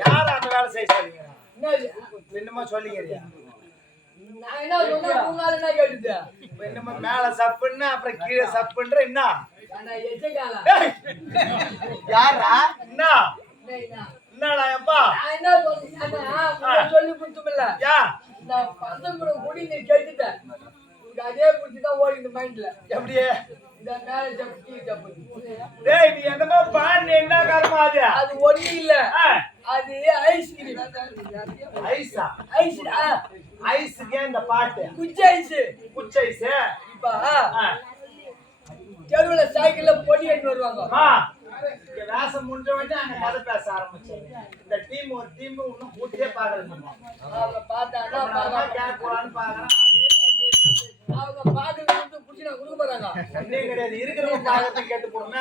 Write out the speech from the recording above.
யார் அந்த வேலை செய்ய சொல்றீங்க? என்னமா சொல்லிக்கிறியா? நான் என்ன சொன்னா உங்களால என்ன கேட்டுது? என்னமா மேல சப்புன்னா அப்புறம் கீழே சப்புன்ற என்ன? நான் எச்சகால. யாரா? என்ன? என்னடா அப்பா? நான் என்ன சொன்னா சொல்லி குத்துமில்ல. யா நான் பசங்க கூட நீ கேட்டுட்ட. அதே புத்தி தான் ஓடிது மைண்ட்ல. எப்படியே? இந்த மேல ஜப்பி ஜப்பி. டேய் நீ என்னமா பான் என்ன கர்மா அது? அது ஒண்ணு இல்ல. அது ஐஸ்கிரீம். ஐஸா? ஐஸ் ஐஸ்க்கு இந்த பாட்டு. குச்சி ஐஸ். குச்சி ஐஸ். இப்ப தெருவுல சைக்கிள்ல பொடி எடுத்து வருவாங்க. இங்க வேஷம் முடிஞ்ச உடனே அங்க கதை பேச ஆரம்பிச்சாங்க. இந்த டீம் ஒரு டீம் இன்னும் கூட்டியே பாக்குறது. அவங்க பார்த்தாங்க கேட்கலான்னு பாக்குறேன். அவங்க பாக்குறது வந்து புடிச்சு நான் கொடுக்க போறாங்க. கிடையாது இருக்கிறவங்க பாக்குறதுக்கு கேட்டு போடுங்க.